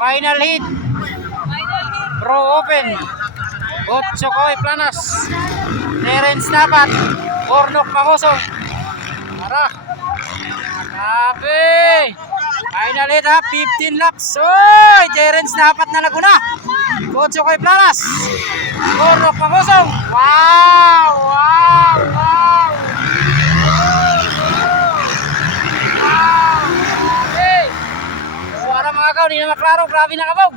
Final hit. Pro Open. Otsokoy Planas. Terence Napat. Bornok Pangusong. Tara. Sabi. Final hit ha. 15 laps. Oy! Terence Napat na Laguna. Otsokoy Planas. Bornok Pangusong. Wow! Wow! Wow! Mga kaw, di na maklaro, grabe na kabog.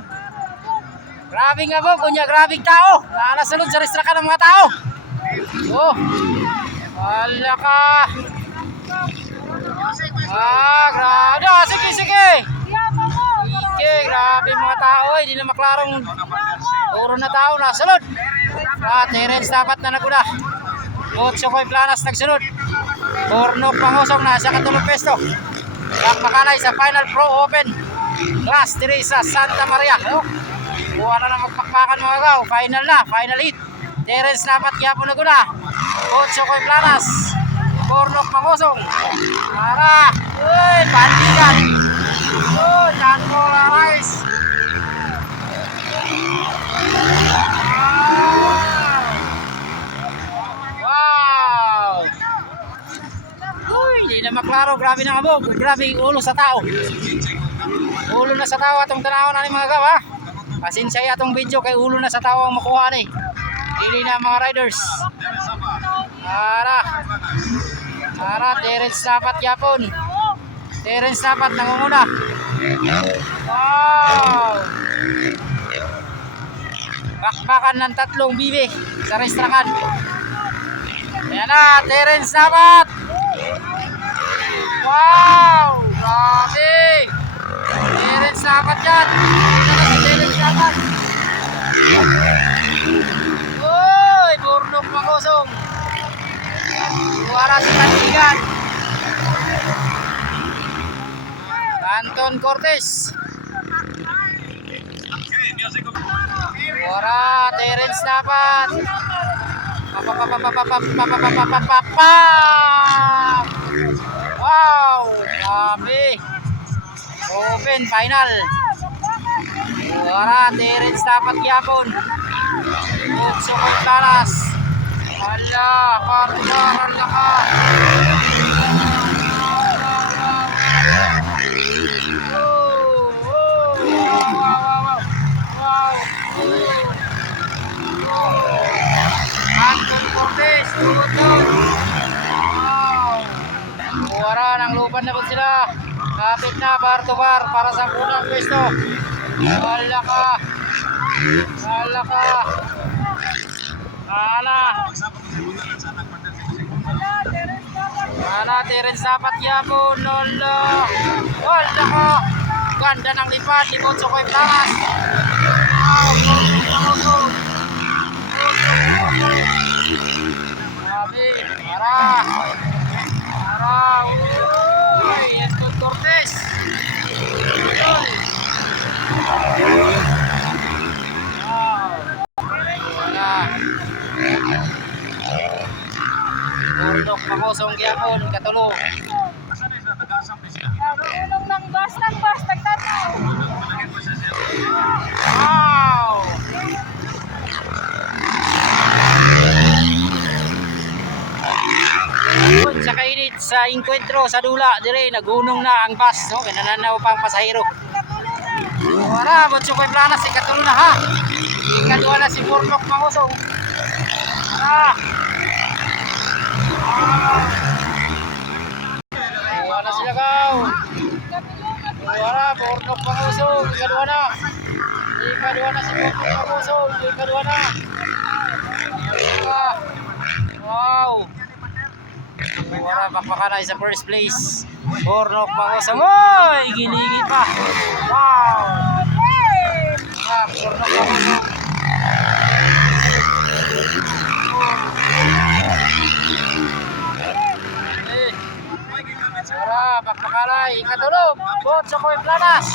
Grabe nga bog, kunya grabe tao. Nalasunod sa restraka ng mga tao. Oh. Wala ka. Grabe. Sige, sige. Sige, grabe mga tao. Di na maklarong. Puro na tao, nasunod. Terence dapat na naguna. Otsokoy Planas nagsunod. Bornok Pangusong na sa katulong pesto. Makalay sa Final Pro Open. Class 3 sa Santa Maria. Buwan na ng magpakpakan mga gaw. Final na, final hit. Terence Napat Quiapo Laguna. Otsokoy Planas. Bornok Pangusong. Para. Uy, bandigan. Uy, Tanto Larais. Wow. Uy, hindi na maklaro. Grabe na kabog. Grabe yung ulo sa tao. Ulo na sa tao atong tanaw na ni mga gaw ha. Pasensya atong video kay ulo na sa tao ang makuha ni. Dili na mga riders. Para Terence Napat Yapon. Terence Napat nangunguna. Wow. Bakbakan ng tatlong bibi sa restrakan. Ayan na, Terence Napat. Wow. Grabe. Terence Napat yan. Terence Napat. Uy, Bornok Pangusong. Suara si Kandigan. Anton Cortez. Suara Terence Napat. Wow, grabe. Open final. Suara Terence Napat Yapon. Otsokoy Planas. Hala, kardaran laka. Wow. Anton Cortez, wow. Suara ng lupan na po sila. Kapit na bar to bar para sa unang pwesto. Hala ka. Terence Napat Yapon. Hala ka. Ganda ng lipat ni Otsokoy Planas. Grabe. Para. Uy, Anton Cortez. Bornok Pangusong Yapon katulong. Ulong ng bus, nagtataw. Wow! Sa kainit sa inkwentro sa dula dire nagunong na ang bus no kinananaw pang pasahero. Wala Otsokoy Planas si katulong na ha. Ikadwa na si Bornok Pangusong. Wala sila gaw. Wala Bornok Pangusong ikadwa na. Ikadwa na si Bornok Pangusong. Ikadwa na. Wow. Wala bakbakan na sa first place. Bornok Pangusong. Oy, giligi pa. Wow. Bornok Pangusong. Bakbakalay, ikatulog. Otsokoy Planas.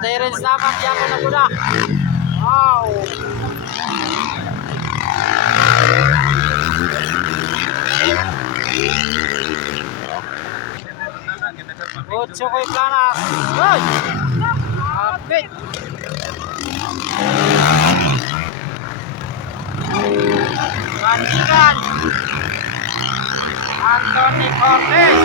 Terence Napat Yapon Laguna. Ocho ko'y planas. Hoy! Kapit! Bandigan! Anthony Cortez!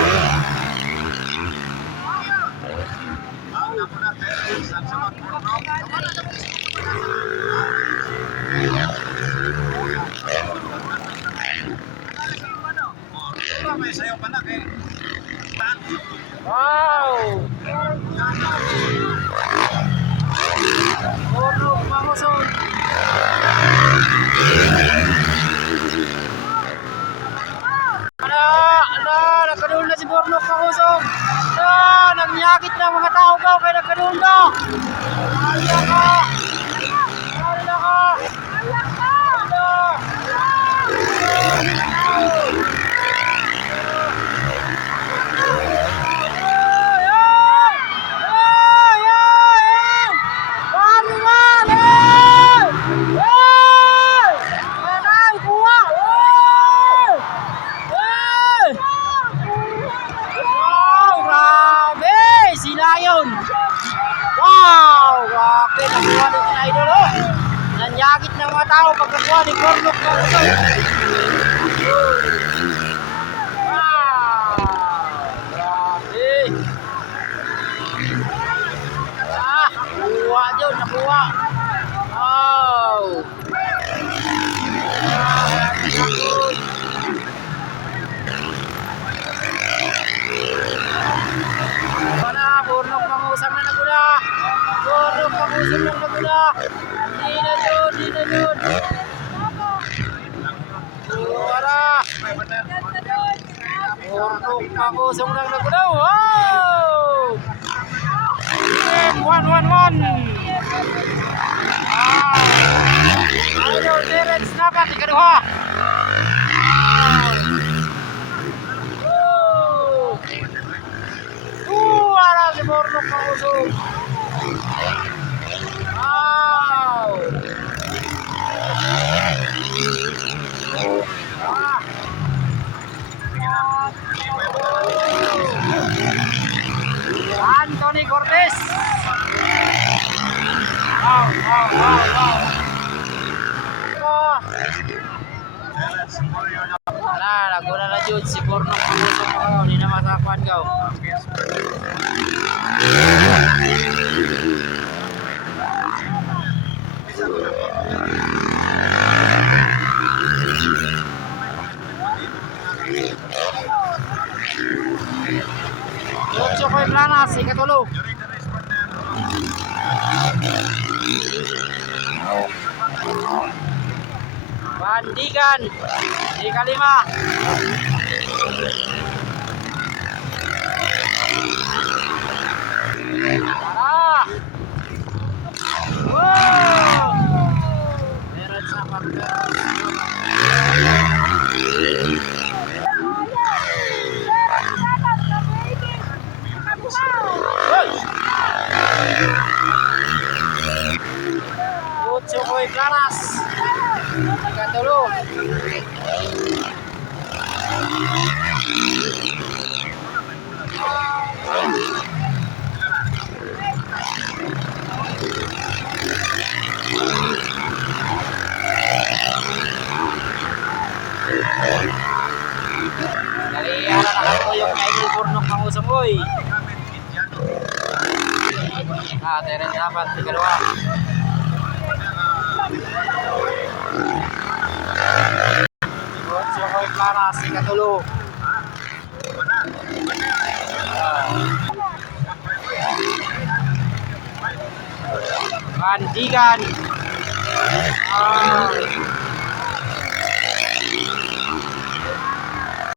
Wow! Puro mangusog! Nagkaroon na si Bornok mangusog! Nagyakit na mga tao ko kaya nagkaroon na! Hala ka! Hala ka! Wow! Grabe! Nakuha ni Idol, oh! Nanyakit ng mga tao pagkakuha ni Bornok ng usog. Wow! Grabe! Nakuha yun! Nakuha! Wow! Bornok mangusang na nagula. Bornok mangusang na nagula. Di na yun. Suara. Bornok mangusang na nagula. Wow! 1-1-1. Idol Terence dapat ikaduha. Si Bornok mangusog. Wow! Anthony Cortez. Wow. Wala, naguna na yun si Bornok mangusog. Hindi na masakuan ka. Ocho ko'y planas, ikatulo. Bandigan, ikalima. Tara! Wow! Meron sa Ocho ko'y planas. Ikatulo. Naliyara na ako yung Idol Bornok mangusog, oy. Terence dapat ikalawa. Ocho ko'y planas, ikatulo. Bandigan.